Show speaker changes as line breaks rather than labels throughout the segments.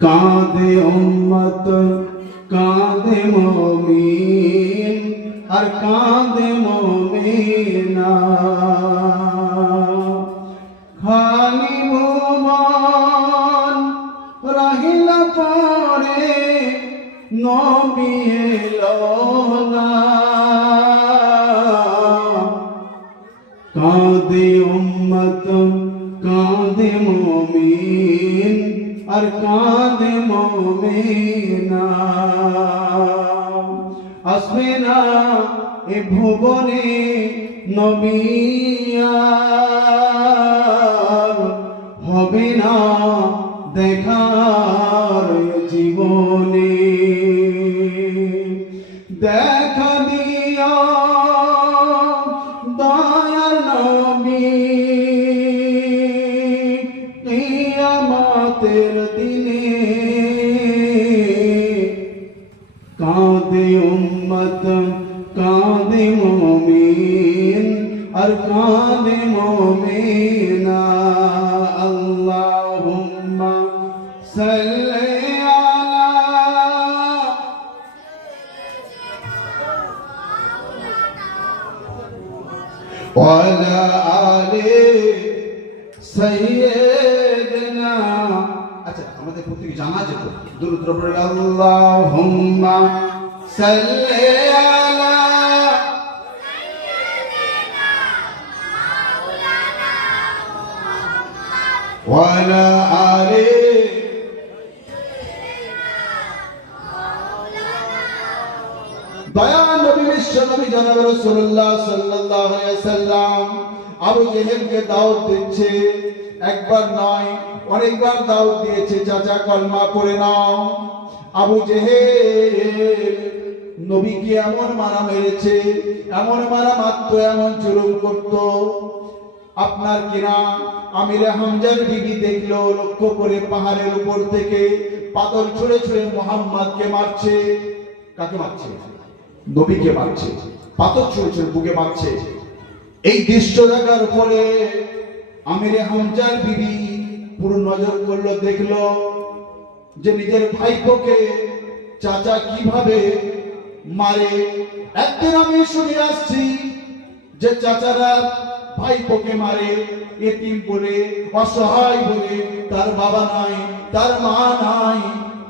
কাঁদে উম্মত কাঁদে মমিন আর কাঁদে মমিনা। খালি ভুবন রহিল পরে নবী না। এ ভুবনে নবিয়ার হবে না দেখার জীবনে। দেখা দিয়া দয়ার নবী কিয়ামতের দিনে কাঁদে উম্মত কাঁদে মুমিন আর কাঁদে মুমিনা আল্লাহুম্মা সাল্লি আলা وعلى آل سيدنا আচ্ছা আমাদের প্রত্যেকে জানা যেত দুরুদ্র পড়ে আল্লাহুম্মা সাল্লি আলা وعلى آل দয়া নবী বিশ্ব নবী জনাব রাসূলুল্লাহ সাল্লাল্লাহু আলাইহি সাল্লাম আবু জেহেলকে দাওয়াত দিচ্ছে একবার নয় অনেকবার দাওয়াত দিয়েছে চাচা কলমা পড়ে নাও আবু জেহেল নবীকে এমন মারা মেরেছে এমন মারা মারতো এমন জুলুম করতো আপনার কিনা? আমির হামজার বিবি দেখল, লক্ষ্য করে পাহাড়ের উপর থেকে পাথর ছুঁড়ে ছুঁড়ে মোহাম্মদকে মারছে। কাকে মারছে? নবীকে মারছে। পাথর ছুঁড়ে ছুঁড়ে বুকে মারছে। এই দৃশ্য দেখার পরে আমির হামজার বিবি পুরো নজর করল, দেখল যে নিজের ভাইপোকে চাচা কীভাবে মারে। একদিন আমি শুনে আসছি যে চাচারা ভাইপোকে মারে, এতিম বলে, অসহায় বলে, তার বাবা নাই, তার মা নাই,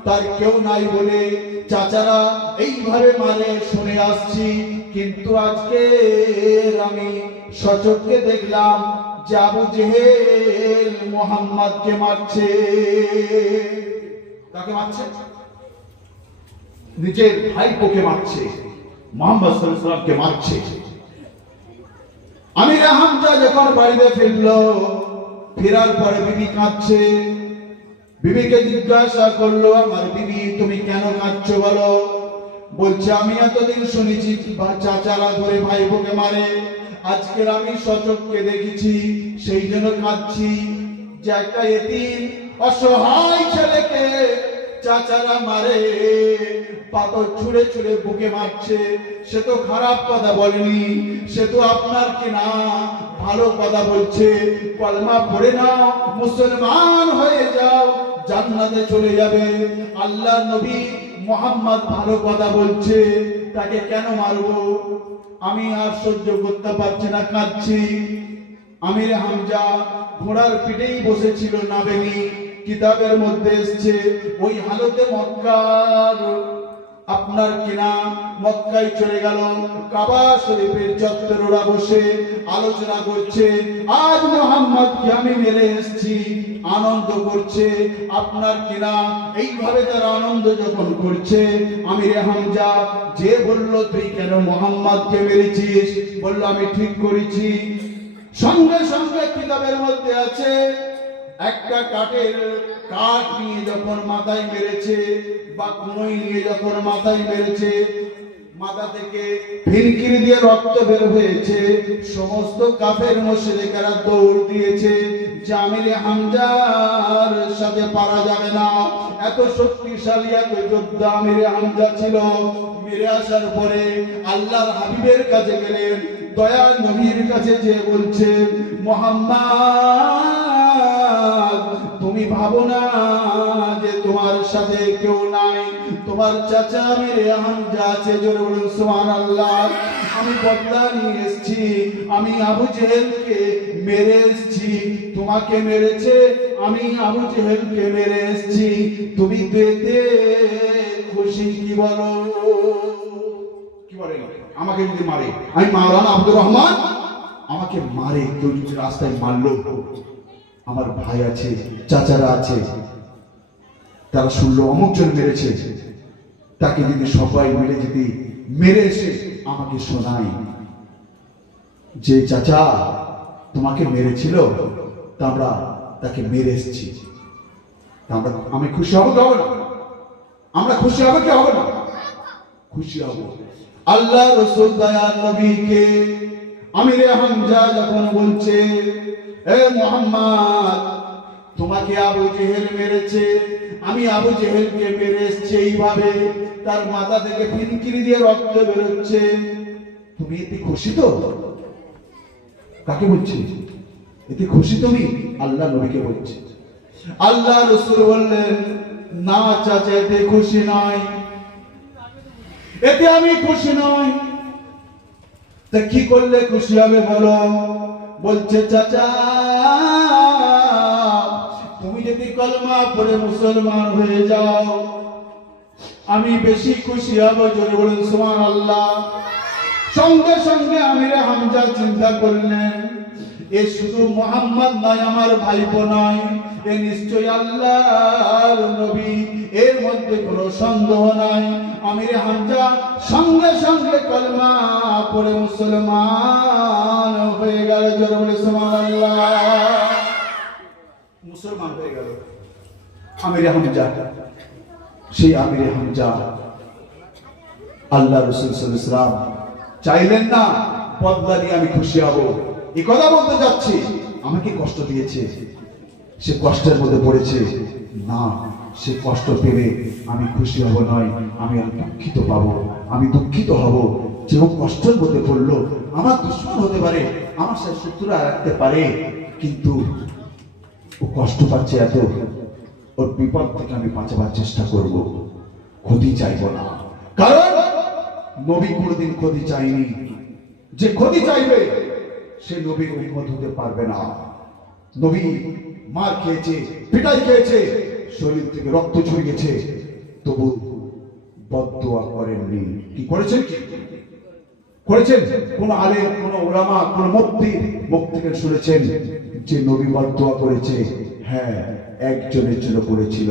তার কেউ নাই বলে চাচারা এইভাবে মারে শুনে আসছি। কিন্তু আজকে আমি সচক্ষে দেখলাম যে আবু জেহেল মোহাম্মদকে মারছে। কাকে মারছে? নিজের ভাই ভাইপোকে মারছে, মোহাম্মদ সাল্লাল্লাহু আলাইহি ওয়াসাল্লামকে মারছে। আমির হামজা যখন বাড়িতে ফিরলো, ফেরার পরে বিবি কাঁদছে। বিবিকে জিজ্ঞাসা করল, আমার বিবি, তুমি কেন কাঁদছো বলো? বলছে, আমি এতদিন শুনেছি চাচারা ধরে ভাই বোকে মারে। আজকের আমি সচককে দেখেছি, সেই জন্য কাঁদছি। যে একটা এতিম, অসহায় ছেলেকে চাচারা মারে। পাথর ছুঁড়ে ছুঁড়ে বুকে মারছে। সে তো খারাপ কথা বলেনি, সে তো আপনার কিনা ভালো কথা বলছে। কলমা পড়ে নাও, মুসলমান হয়ে যাও, জান্নাতে চলে যাবে। আল্লাহ নবী মোহাম্মদ ভালো কথা বলছে, তাকে কেন মারবো? আমি আর সহ্য করতে পারছি না, কাঁদছি। আমির হামজা ঘোড়ার পিঠেই বসেছিল নাবেনি কিতাবের মধ্যে এসছে, ওই হালতে মক্কার আপনার কিনা মক্কায় চলে গেল। কাবা শরীফের চত্বর বসে আলোচনা করছে, আজ মোহাম্মদকে আমি মেরে এসেছি, আনন্দ করছে, আপনার কিনা এইভাবে তারা আনন্দ যখন করছে, আমির হামজা যে বলল, তুই কেন মোহাম্মদকে মেরেছিস? বলল, আমি ঠিক করেছি। সঙ্গে সঙ্গে কিতাবের মধ্যে আছে একটা কাঠের কাঠ নিয়ে যখন মাথায় মেরেছে বা কুনোই নিয়ে যখন মাথায় মেরেছে, মাথা থেকে ফিনকির দিয়ে রক্ত বের হয়েছে, সমস্ত কাফের মুশরিকেরা দৌড় দিয়েছে, জামিলে হামজার সাথে পারা যাবে না। এত শক্তিশালী, এত যোদ্ধা আমিরে হামজা ছিল। মেরে আসার পরে আল্লাহর হাবিবের কাছে গেলেন, দয়াল নবীর কাছে যে বলছে মোহাম্মদ তুমি ভাবো না যে তোমার সাথে কেউ নাই। তোমার চাচা মেরে জোরে বলুন, সুবহানাল্লাহ। আমি বদলা নিয়ে আমি আবু জেহেলকে মেরে তোমাকে মেরেছে, আমি আবু জেহেলকে মেরে তুমি পেতে খুশি কি বলো? কি বলে আমাকে যদি মারে। আমি আব্দুর রহমান, আমাকে মারে। কেউ রাস্তায় মারলো। আমার ভাই আছে, চাচারা আছে। তারা শুনলো অমুক জন মেরেছে। তাকে যদি সবাই মিলে যদি মেরে এসে আমাকে শোনায়, যে চাচা তোমাকে মেরেছিল, তা আমরা তাকে মেরে এসেছি। আমরা আমি খুশি হব কি না? আমরা খুশি হবে কি হবে না? খুশি হব। আল্লাহ রসুল দয়াল নবীকে আমিরে হামজা যখন বলছে মোহাম্মদ, তোমাকে আবু জেহেল মেরেছে। আমি আবু জেহেলকে মেরে এসছি এইভাবে। তার মাথা থেকে ফিনকিরি দিয়ে রক্ত বেরোচ্ছে। তুমি এতে খুশি তো? কাকে বলছি? এতে খুশি তুমি? আল্লাহ নবীকে বলছে। আল্লাহ রসুল বললেন, না চাচা, এতে খুশি নয়। এতে আমি খুশি নই। তা কি করলে খুশি হবে বলো? বলছে, চাচা, তুমি যদি কলমা পড়ে মুসলমান হয়ে যাও, আমি বেশি খুশি হব জোরে বলুন সুমান আল্লাহ সঙ্গে সঙ্গে আমির হামজা চিন্তা করলেন এ শুধু মোহাম্মদ নয়, আমার ভাইপো নয়, এ নিশ্চয় আল্লাহর নবী, এর মধ্যে কোনো সন্দেহ নাই। আমির হামজা সঙ্গে সঙ্গে কলমা পড়ে মুসলমান হয়ে গেল, জোরে বলে সুমান আল্লাহ মুসলমান হয়ে গেল। আমির হামজা, সেই আমির হামজা আল্লাহ রসুল সাল্লাম চাইলেন না বদলা নিয়ে আমি খুশি হব। এই কথা বলতে যাচ্ছি। আমাকে কষ্ট দিয়েছে। সে কষ্টের মধ্যে পড়েছে। না, সে কষ্ট পেলে আমি খুশি হব নয়, আমি দুঃখিত পাব। আমি দুঃখিত হব। যে ও কষ্টের মধ্যে পড়ল, আমার দুশ্মন হতে পারে, আমার সে শত্রুরা রাখতে পারে। কিন্তু ও কষ্ট পাচ্ছে এত, ওর বিপদ থেকে আমি বাঁচাবার চেষ্টা করব। ক্ষতি চাইব না। কারণ নবী কোনোদিন ক্ষতি চাইনি। যে ক্ষতি চাইবে সে নবীর উন্মত হতে পারবে না। নবী মার খেয়েছে, পিটাই খেয়েছে, শরীর থেকে রক্ত ছড়িয়েছে তবু বদোয়া করেননি। কি করেছেন? কি করেছেন? কোন আলেম, কোন ওলামা কোন মুক্তি মুখ থেকে শুনেছেন যে নবী বদোয়া করেছে? হ্যাঁ একজনের জন্য করেছিল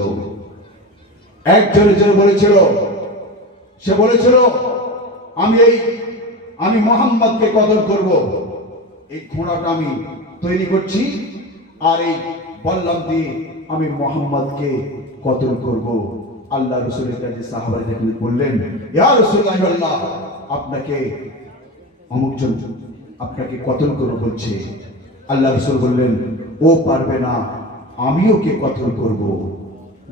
একজনের জন্য বলেছিল। সে বলেছিল, আমি এই, আমি মোহাম্মদকে কদর করব। এই ঘোড়াটা আমি তৈরি করছি আর এই বললাম দিয়ে আমি মোহাম্মদকে কদর করব। আল্লাহ রসুলের কাছে সাহাবাই যখন বললেন, ইয়া রসুল্লাহ আপনাকে অমুকজন আপনাকে কতল করে বলছে। আল্লাহ রসুল বললেন, ও পারবে না আমি ওকে কতল করব।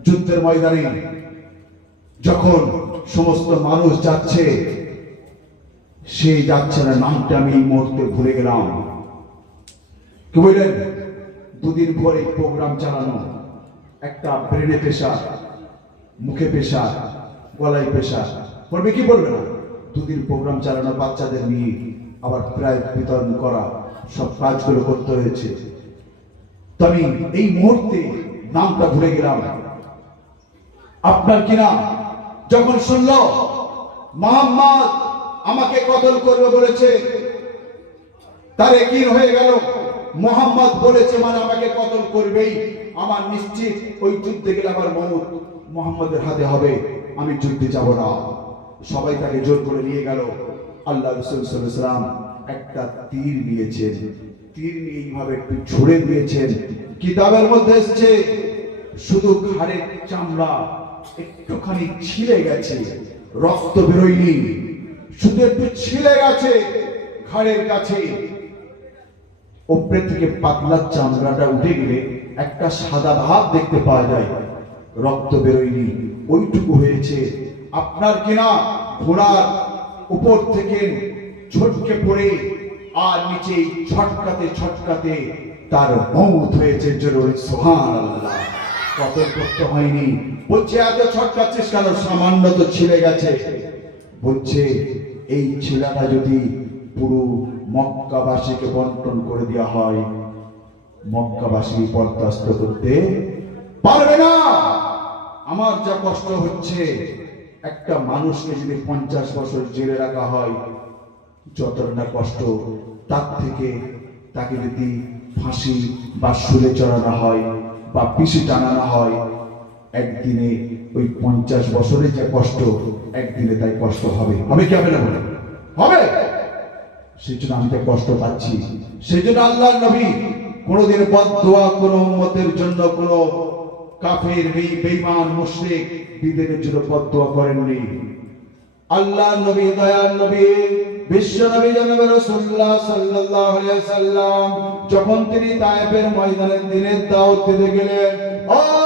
যুদ্ধের ময়দানে যখন সমস্ত মানুষ যাচ্ছে, সে যাচ্ছে না, নামটা আমি এই মুহূর্তে ভুলে গেলাম। কি বললেন? দুদিন পরে প্রোগ্রাম চালানো, একটা ব্রেনে পেশা মুখে পেশা গলায় পেশা বলবে, কি বলবে না? দুদিন প্রোগ্রাম চালানো বাচ্চাদের নিয়ে আবার প্রায় বিতরণ করা, সব কাজগুলো করতে হয়েছে। তো আমি এই মুহূর্তে নামটা ভুলে গেলাম। আপনার কিনা যখন শুনল মোহাম্মদ আমাকে কতল করবে বলেছে, তার একই হয়ে গেল? মোহাম্মদ বলেছে মানে আমাকে কতল করবেই? আমার নিশ্চিত ওই যুদ্ধে গেলে আমার মৌত মোহাম্মদের হাতে হবে। আমি যুদ্ধে যাব না। সবাই তাকে জোর করে নিয়ে গেল। আল্লাহ রসুল সাল্লাম একটা তীর নিয়েছেন। তীর নিয়ে এইভাবে একটু ছুড়ে দিয়েছেন। কিতাবের মধ্যে এসছে, শুধু ঘাড়ের চামড়া একটুখানি ছিলে গেছে, রক্ত বেরোয়নি। শুধু একটু ছিলে গেছে, ঘাড়ের কাছে উপরে থেকে পাতলা চামড়াটা উঠে গেলে একটা সাদা ভাব দেখতে পাওয়া যায়। রক্ত বেরোয়নি। ওইটুকু হয়েছে। আপনার কিনা ঘোড়ার উপর থেকে ছটকে পড়ে আর নিচে ছটকাতে ছটকাতে তার মৌত হয়েছে জরুরি। সোহান আল্লাহ কতল করতে হয়নি। বলছে, এত ছটকাচ্ছিস কেন? সামান্য তো ছিঁড়ে গেছে। বলছে, এই ছেলেটা যদি পুরো মক্কাবাসীকে বন্টন করে দেওয়া হয়। মক্কাবাসী বরদাস্ত করতে পারবে না। আমার যা কষ্ট হচ্ছে, একটা মানুষকে যদি পঞ্চাশ বছর জেলে রাখা হয়, যতটা না কষ্ট, তার থেকে তাকে যদি ফাঁসি বা শুলে চড়ানো হয় বা পিসি টানানো হয়, একদিনে ওই পঞ্চাশ বছরের যে কষ্ট, একদিনে তাই কষ্ট হবে। হবে কি হবে না বলে হবে? সেই জন্য আমি তো কষ্ট পাচ্ছি। সেই জন্য আল্লাহ নবী কোনোদিন বদোয়া কোনো উম্মতের জন্য কোনো কাফের, বে- বেঈমান, মুশরিক বিদের জন্য বদোয়া করেননি। আল্লাহ নবী দয়াল নবী, বিশ্ব নবী জনাব রাসূলুল্লাহ সাল্লাল্লাহু আলাইহি সাল্লাম যখন তিনি তায়েফের ময়দানে দিনের দাওয়াত দিতে গেলেন, ও